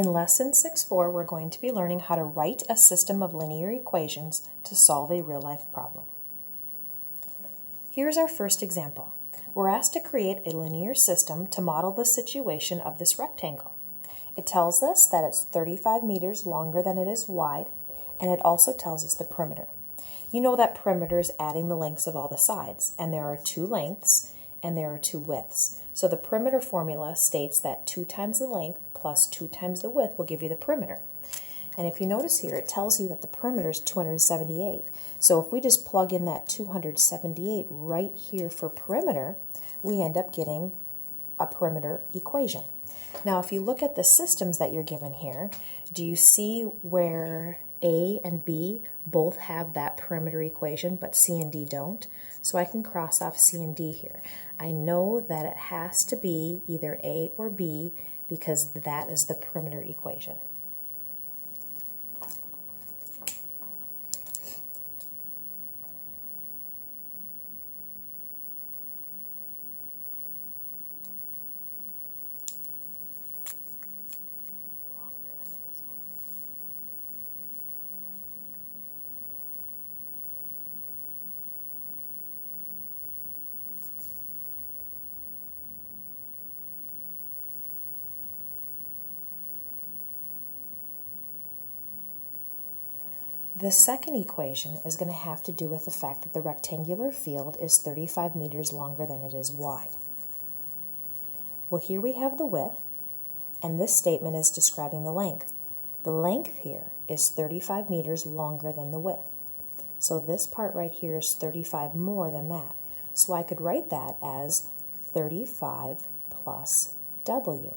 In Lesson 6.4, we're going to be learning how to write a system of linear equations to solve a real-life problem. Here's our first example. We're asked to create a linear system to model the situation of this rectangle. It tells us that it's 35 meters longer than it is wide, and it also tells us the perimeter. You know that perimeter is adding the lengths of all the sides, and there are two lengths and there are two widths. So the perimeter formula states that 2 times the length plus 2 times the width will give you the perimeter. And if you notice here, it tells you that the perimeter is 278. So if we just plug in that 278 right here for perimeter, we end up getting a perimeter equation. Now, if you look at the systems that you're given here, do you see where A and B both have that perimeter equation, but C and D don't? So I can cross off C and D here. I know that it has to be either A or B because that is the perimeter equation. The second equation is going to have to do with the fact that the rectangular field is 35 meters longer than it is wide. Well, here we have the width, and this statement is describing the length. The length here is 35 meters longer than the width. So this part right here is 35 more than that. So I could write that as 35 plus W.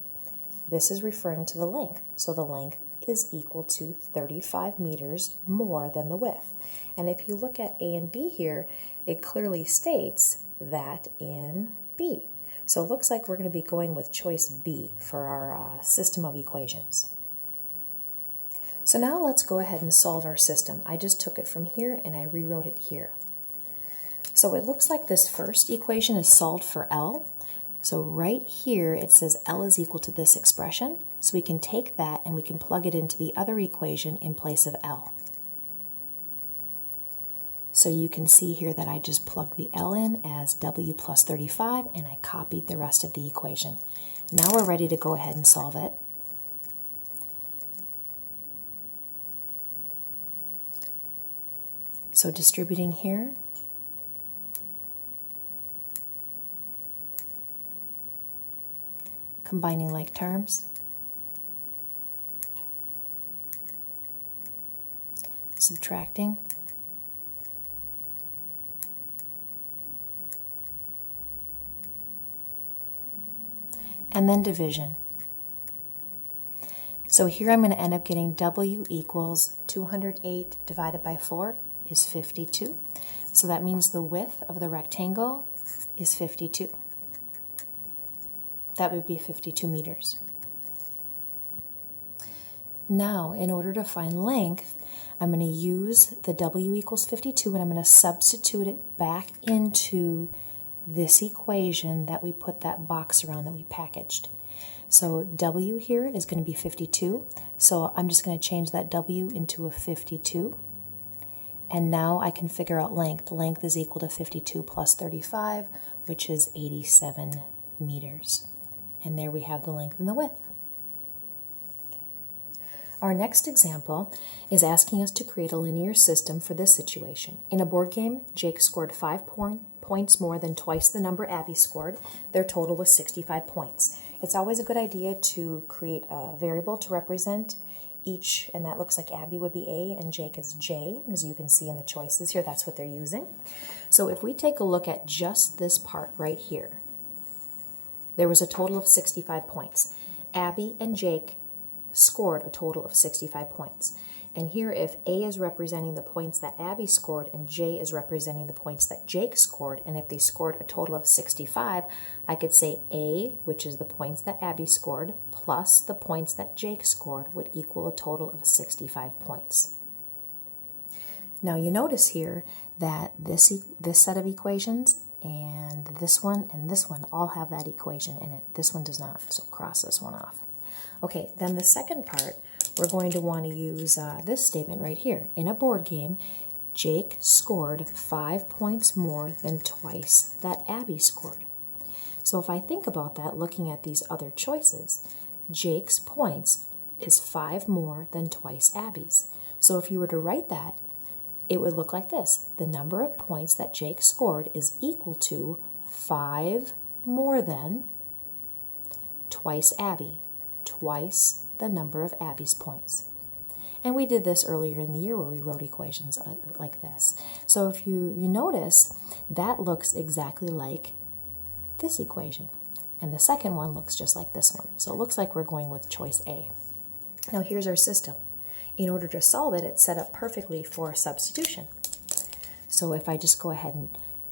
This is referring to the length. So the length is equal to 35 meters more than the width. And if you look at A and B here, it clearly states that in B. So it looks like we're going to be going with choice B for our system of equations. So now let's go ahead and solve our system. I just took it from here and I rewrote it here. So it looks like this first equation is solved for L. So right here it says L is equal to this expression. So we can take that and we can plug it into the other equation in place of L. So you can see here that I just plugged the L in as W plus 35 and I copied the rest of the equation. Now we're ready to go ahead and solve it. So distributing here, combining like terms, subtracting, and then division. So here I'm going to end up getting W equals 208 divided by 4 is 52. So that means the width of the rectangle is 52. That would be 52 meters. Now, in order to find length, I'm going to use the W equals 52 and I'm going to substitute it back into this equation that we put that box around that we packaged. So W here is going to be 52. So I'm just going to change that W into a 52. And now I can figure out length. Length is equal to 52 plus 35, which is 87 meters. And there we have the length and the width. Our next example is asking us to create a linear system for this situation. In a board game, Jake scored 5 points more than twice the number Abby scored. Their total was 65 points. It's always a good idea to create a variable to represent each, and that looks like Abby would be A and Jake is J, as you can see in the choices here. That's what they're using. So if we take a look at just this part right here, there was a total of 65 points. Abby and Jake scored a total of 65 points. And here, if A is representing the points that Abby scored and J is representing the points that Jake scored, and if they scored a total of 65, I could say A, which is the points that Abby scored, plus the points that Jake scored would equal a total of 65 points. Now you notice here that this set of equations and this one all have that equation in it. This one does not, so cross this one off. Okay, then the second part, we're going to want to use this statement right here. In a board game, Jake scored 5 points more than twice that Abby scored. So if I think about that, looking at these other choices, Jake's points is 5 more than twice Abby's. So if you were to write that, it would look like this. The number of points that Jake scored is equal to 5 more than twice Abby, twice the number of Abby's points. And we did this earlier in the year where we wrote equations like this. So if you notice, that looks exactly like this equation. And the second one looks just like this one. So it looks like we're going with choice A. Now here's our system. In order to solve it, it's set up perfectly for substitution. So if I just go ahead and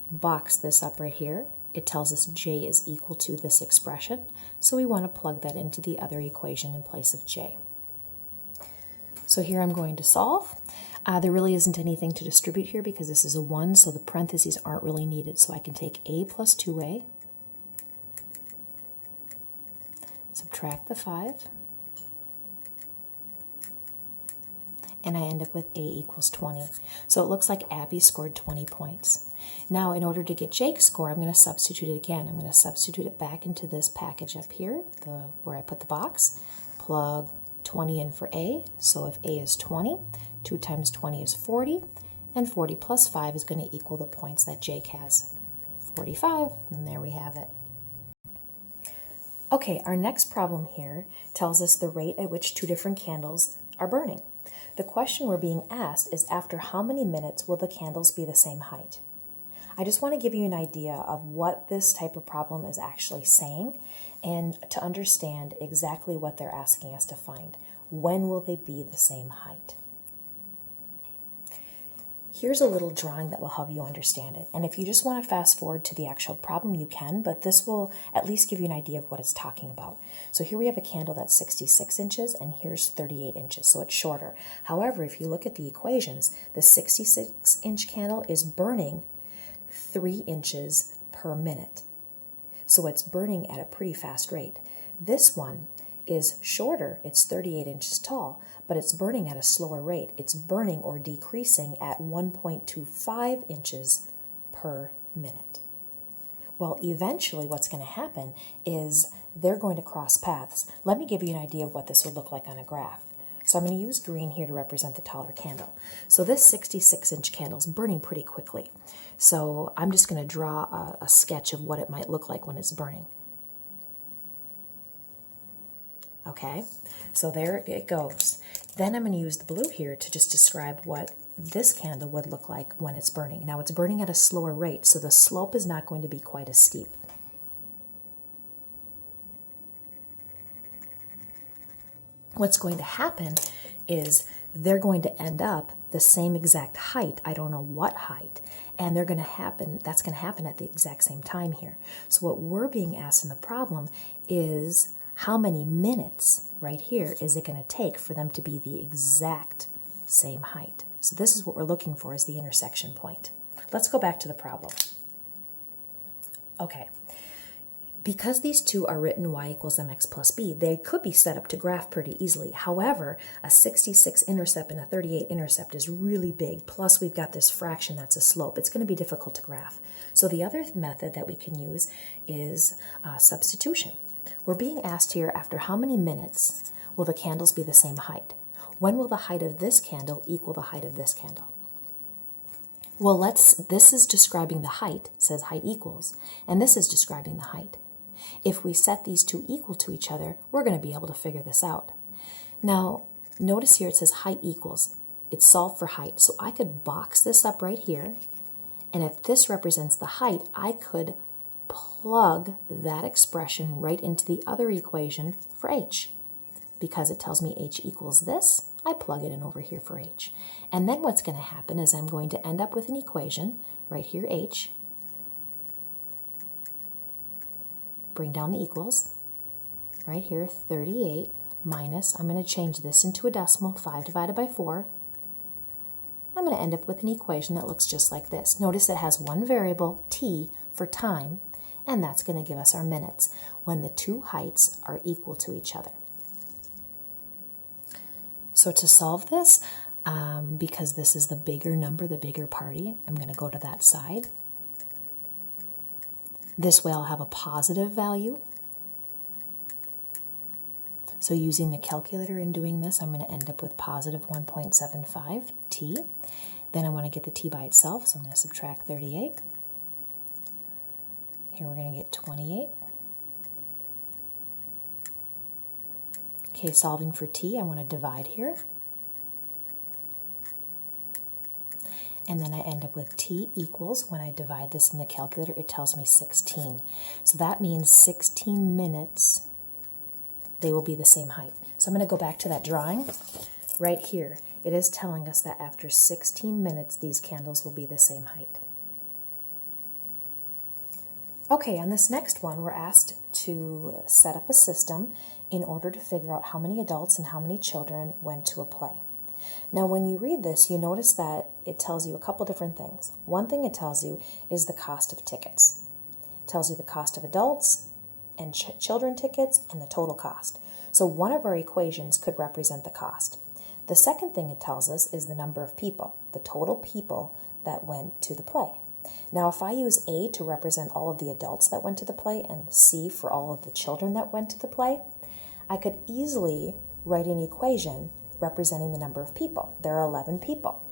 box this up right here, it tells us J is equal to this expression. So we want to plug that into the other equation in place of J. So here I'm going to solve. There really isn't anything to distribute here because this is a 1, so the parentheses aren't really needed. So I can take A plus 2A, subtract the 5, and I end up with A equals 20. So it looks like Abby scored 20 points. Now, in order to get Jake's score, I'm going to substitute it again. I'm going to substitute it back into this package up here, where I put the box, plug 20 in for A. So if A is 20, 2 times 20 is 40, and 40 plus 5 is going to equal the points that Jake has, 45, and there we have it. Okay, our next problem here tells us the rate at which 2 different candles are burning. The question we're being asked is after how many minutes will the candles be the same height? I just want to give you an idea of what this type of problem is actually saying and to understand exactly what they're asking us to find. When will they be the same height? Here's a little drawing that will help you understand it. And if you just want to fast forward to the actual problem, you can, but this will at least give you an idea of what it's talking about. So here we have a candle that's 66 inches, and here's 38 inches, so it's shorter. However, if you look at the equations, the 66-inch candle is burning 3 inches per minute. So it's burning at a pretty fast rate. This one is shorter, it's 38 inches tall, but it's burning at a slower rate. It's burning or decreasing at 1.25 inches per minute. Well, eventually what's going to happen is they're going to cross paths. Let me give you an idea of what this would look like on a graph. So I'm going to use green here to represent the taller candle. So this 66-inch candle is burning pretty quickly. So I'm just going to draw a sketch of what it might look like when it's burning. Okay, so there it goes. Then I'm going to use the blue here to just describe what this candle would look like when it's burning. Now it's burning at a slower rate, so the slope is not going to be quite as steep. What's going to happen is they're going to end up the same exact height. I don't know what height. And that's going to happen at the exact same time here. So what we're being asked in the problem is how many minutes right here is it going to take for them to be the exact same height. So this is what we're looking for as the intersection point. Let's go back to the problem. Okay. Because these two are written y equals mx plus b, they could be set up to graph pretty easily. However, a 66 intercept and a 38 intercept is really big, plus we've got this fraction that's a slope. It's going to be difficult to graph. So the other method that we can use is substitution. We're being asked here after how many minutes will the candles be the same height? When will the height of this candle equal the height of this candle? Well, this is describing the height, it says height equals, and this is describing the height. If we set these two equal to each other, we're going to be able to figure this out. Now, notice here it says height equals. It's solved for height. So I could box this up right here, and if this represents the height, I could plug that expression right into the other equation for h. Because it tells me h equals this, I plug it in over here for h. And then what's going to happen is I'm going to end up with an equation, right here h, bring down the equals, right here 38 minus, I'm going to change this into a decimal, 5 divided by 4. I'm going to end up with an equation that looks just like this. Notice it has one variable, t, for time, and that's going to give us our minutes when the two heights are equal to each other. So to solve this, because this is the bigger number, the bigger party, I'm going to go to that side. This way I'll have a positive value. So using the calculator and doing this, I'm going to end up with positive 1.75 t. Then I want to get the t by itself, so I'm going to subtract 38. Here we're going to get 28. Okay, solving for t, I want to divide here. And then I end up with t equals, when I divide this in the calculator, it tells me 16. So that means 16 minutes, they will be the same height. So I'm going to go back to that drawing. Right here, it is telling us that after 16 minutes, these candles will be the same height. Okay, on this next one, we're asked to set up a system in order to figure out how many adults and how many children went to a play. Now, when you read this, you notice that it tells you a couple different things. One thing it tells you is the cost of tickets. It tells you the cost of adults and children tickets and the total cost. So one of our equations could represent the cost. The second thing it tells us is the number of people, the total people that went to the play. Now, if I use A to represent all of the adults that went to the play and C for all of the children that went to the play, I could easily write an equation representing the number of people. There are 11 people.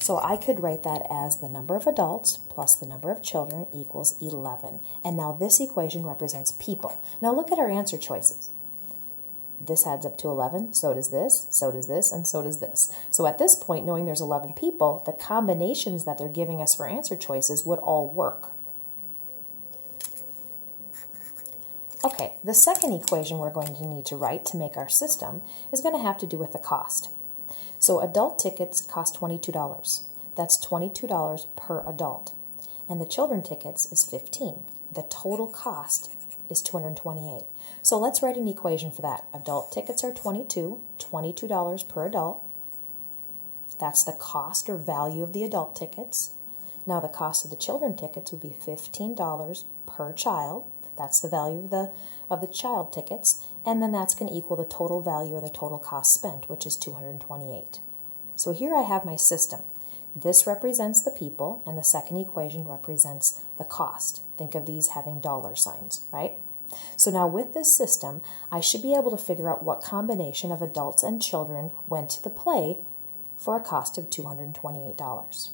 So I could write that as the number of adults plus the number of children equals 11. And now this equation represents people. Now look at our answer choices. This adds up to 11, so does this, so does this, and so does this. So at this point, knowing there's 11 people, the combinations that they're giving us for answer choices would all work. Okay, the second equation we're going to need to write to make our system is going to have to do with the cost. So adult tickets cost $22. That's $22 per adult. And the children tickets is $15. The total cost is $228. So let's write an equation for that. Adult tickets are $22 per adult. That's the cost or value of the adult tickets. Now the cost of the children tickets would be $15 per child. That's the value of the child tickets. And then that's going to equal the total value or the total cost spent, which is $228. So here I have my system. This represents the people, and the second equation represents the cost. Think of these having dollar signs, right? So now with this system, I should be able to figure out what combination of adults and children went to the play for a cost of $228.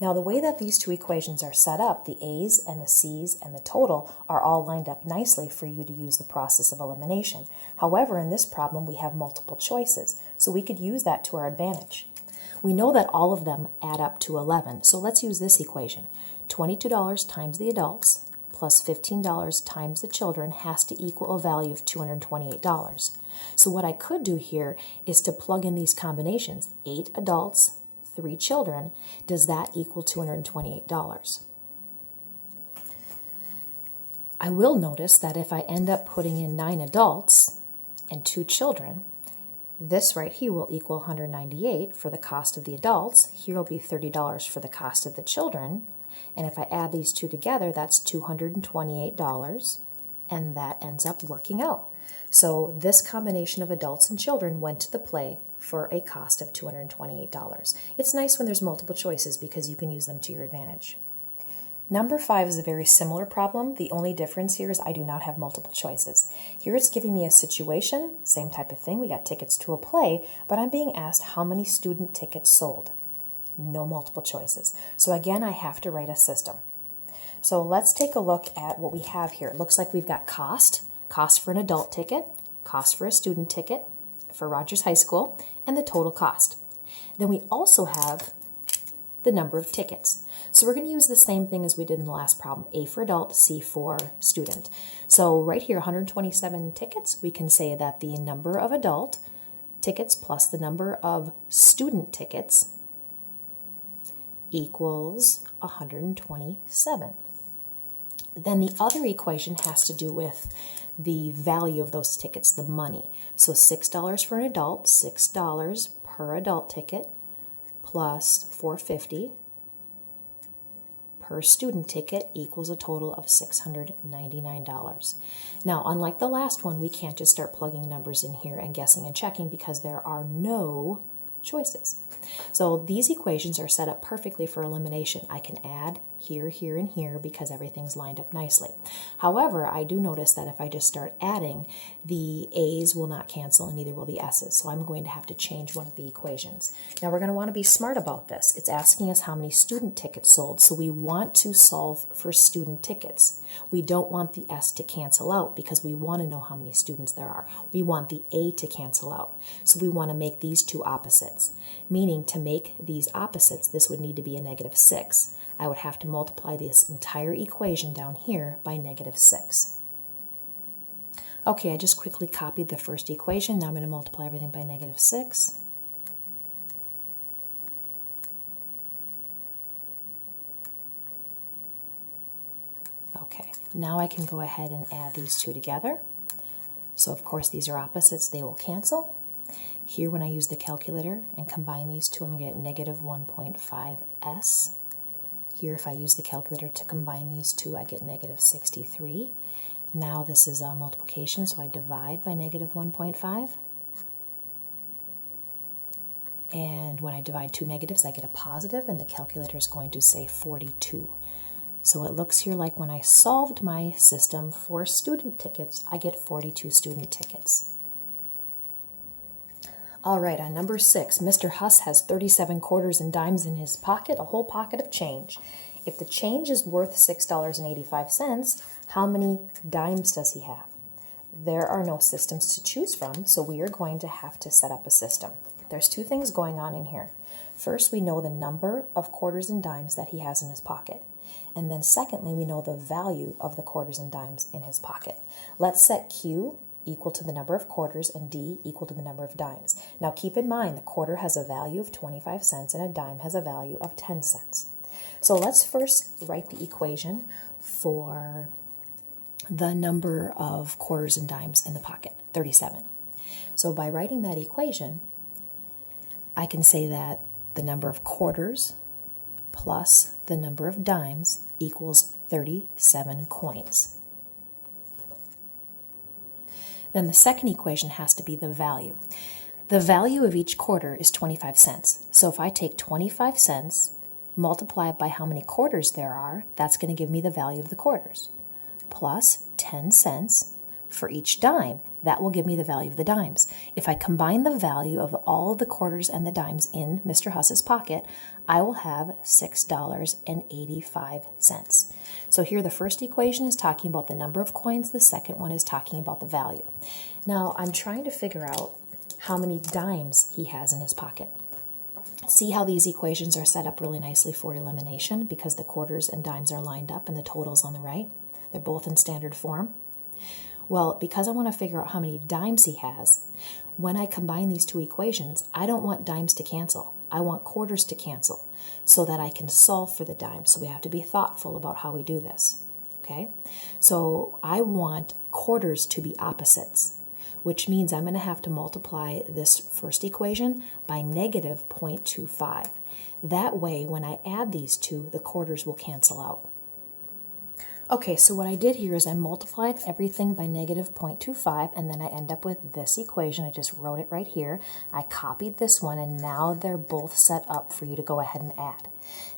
Now the way that these two equations are set up, the A's and the C's and the total are all lined up nicely for you to use the process of elimination. However, in this problem we have multiple choices, so we could use that to our advantage. We know that all of them add up to 11, so let's use this equation. $22 times the adults plus $15 times the children has to equal a value of $228. So what I could do here is to plug in these combinations. 8 adults, 3 children. Does that equal $228? I will notice that if I end up putting in 9 adults and 2 children, this right here will equal $198 for the cost of the adults. Here will be $30 for the cost of the children. And if I add these two together, that's $228, and that ends up working out. So this combination of adults and children went to the play for a cost of $228. It's nice when there's multiple choices because you can use them to your advantage. Number 5 is a very similar problem. The only difference here is I do not have multiple choices. Here it's giving me a situation, same type of thing. We got tickets to a play, but I'm being asked how many student tickets sold. No multiple choices. So again, I have to write a system. So let's take a look at what we have here. It looks like we've got cost for an adult ticket, cost for a student ticket for Rogers High School, and the total cost. Then we also have the number of tickets. So we're going to use the same thing as we did in the last problem, A for adult, C for student. So right here, 127 tickets, we can say that the number of adult tickets plus the number of student tickets equals 127. Then the other equation has to do with the value of those tickets, the money. So $6 for an adult, $6 per adult ticket, plus $4.50 per student ticket equals a total of $699. Now, unlike the last one, we can't just start plugging numbers in here and guessing and checking because there are no choices. So these equations are set up perfectly for elimination. I can add here, here, and here because everything's lined up nicely. However, I do notice that if I just start adding, the A's will not cancel and neither will the S's. So I'm going to have to change one of the equations. Now we're going to want to be smart about this. It's asking us how many student tickets sold, so we want to solve for student tickets. We don't want the S to cancel out because we want to know how many students there are. We want the A to cancel out. So we want to make these two opposites, meaning to make these opposites, this would need to be a -6. I would have to multiply this entire equation down here by -6. Okay, I just quickly copied the first equation. Now I'm going to multiply everything by -6. Okay, now I can go ahead and add these two together. So of course these are opposites, they will cancel. Here when I use the calculator and combine these two, I'm going to get -1.5s. Here if I use the calculator to combine these two, I get -63. Now this is a multiplication, so I divide by -1.5. And when I divide two negatives, I get a positive, and the calculator is going to say 42. So it looks here like when I solved my system for student tickets, I get 42 student tickets. All right, on number 6, Mr. Huss has 37 quarters and dimes in his pocket, a whole pocket of change. If the change is worth $6.85, how many dimes does he have? There are no systems to choose from, so we are going to have to set up a system. There's two things going on in here. First, we know the number of quarters and dimes that he has in his pocket. And then secondly, we know the value of the quarters and dimes in his pocket. Let's set Q equal to the number of quarters and D equal to the number of dimes. Now keep in mind the quarter has a value of 25 cents and a dime has a value of 10 cents. So let's first write the equation for the number of quarters and dimes in the pocket, 37. So by writing that equation, I can say that the number of quarters plus the number of dimes equals 37 coins. Then the second equation has to be the value. The value of each quarter is 25 cents. So if I take 25 cents, multiply it by how many quarters there are, that's going to give me the value of the quarters. Plus 10 cents for each dime. That will give me the value of the dimes. If I combine the value of all of the quarters and the dimes in Mr. Huss's pocket, I will have $6.85. So here the first equation is talking about the number of coins, the second one is talking about the value. Now I'm trying to figure out how many dimes he has in his pocket. See how these equations are set up really nicely for elimination because the quarters and dimes are lined up and the totals on the right. They're both in standard form. Well, because I want to figure out how many dimes he has, when I combine these two equations, I don't want dimes to cancel. I want quarters to cancel so that I can solve for the dimes. So we have to be thoughtful about how we do this. Okay? So I want quarters to be opposites, which means I'm going to have to multiply this first equation by -0.25. That way, when I add these two, the quarters will cancel out. Okay, so what I did here is I multiplied everything by -0.25, and then I end up with this equation. I just wrote it right here. I copied this one, and now they're both set up for you to go ahead and add.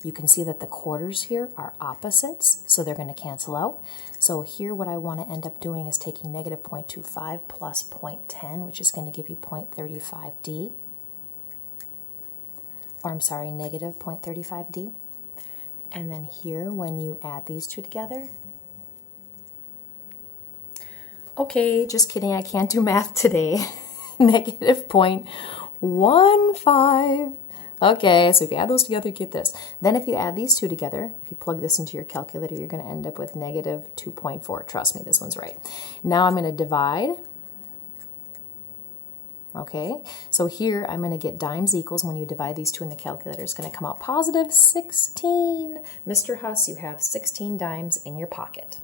You can see that the quarters here are opposites, so they're going to cancel out. So here what I want to end up doing is taking -0.25 plus 0.10, which is going to give you 0.35D. Or I'm sorry, -0.35D. And then here, when you add these two together, okay, just kidding, I can't do math today. -0.15. Okay, so if you add those together, you get this. Then if you add these two together, if you plug this into your calculator, you're going to end up with -2.4. Trust me, this one's right. Now I'm going to divide. Okay, so here I'm going to get dimes equals, when you divide these two in the calculator, it's going to come out positive 16. Mr. Huss, you have 16 dimes in your pocket.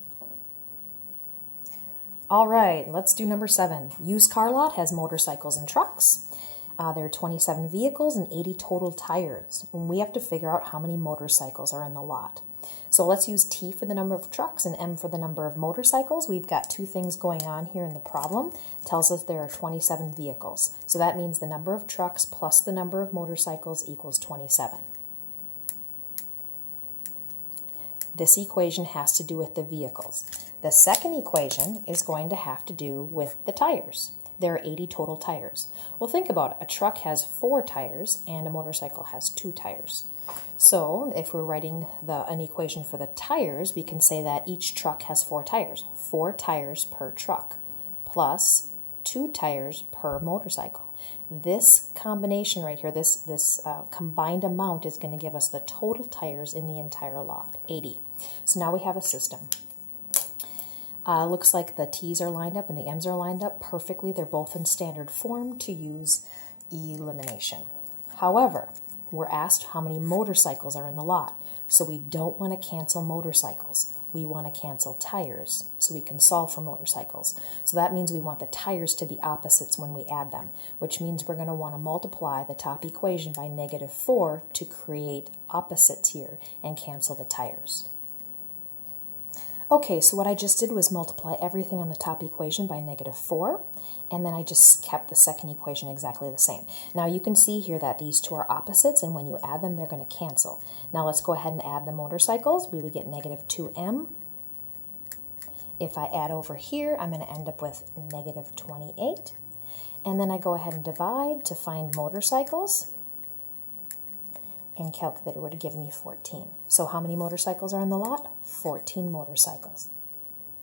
All right, let's do number 7. Used car lot has motorcycles and trucks. There are 27 vehicles and 80 total tires. And we have to figure out how many motorcycles are in the lot. So let's use T for the number of trucks and M for the number of motorcycles. We've got two things going on here in the problem. It tells us there are 27 vehicles. So that means the number of trucks plus the number of motorcycles equals 27. This equation has to do with the vehicles. The second equation is going to have to do with the tires. There are 80 total tires. Well, think about it. A truck has 4 tires and a motorcycle has 2 tires. So if we're writing an equation for the tires, we can say that each truck has 4 tires. 4 tires per truck plus 2 tires per motorcycle. This combination right here, this combined amount is going to give us the total tires in the entire lot, 80. So now we have a system. Looks like the T's are lined up and the M's are lined up perfectly. They're both in standard form to use elimination. However, we're asked how many motorcycles are in the lot. So we don't want to cancel motorcycles. We want to cancel tires so we can solve for motorcycles. So that means we want the tires to be opposites when we add them, which means we're going to want to multiply the top equation by -4 to create opposites here and cancel the tires. Okay, so what I just did was multiply everything on the top equation by -4, and then I just kept the second equation exactly the same. Now you can see here that these two are opposites, and when you add them, they're going to cancel. Now let's go ahead and add the motorcycles. We would get -2m. If I add over here, I'm going to end up with -28. And then I go ahead and divide to find motorcycles, and calculator would have given me 14. So how many motorcycles are in the lot? 14 motorcycles.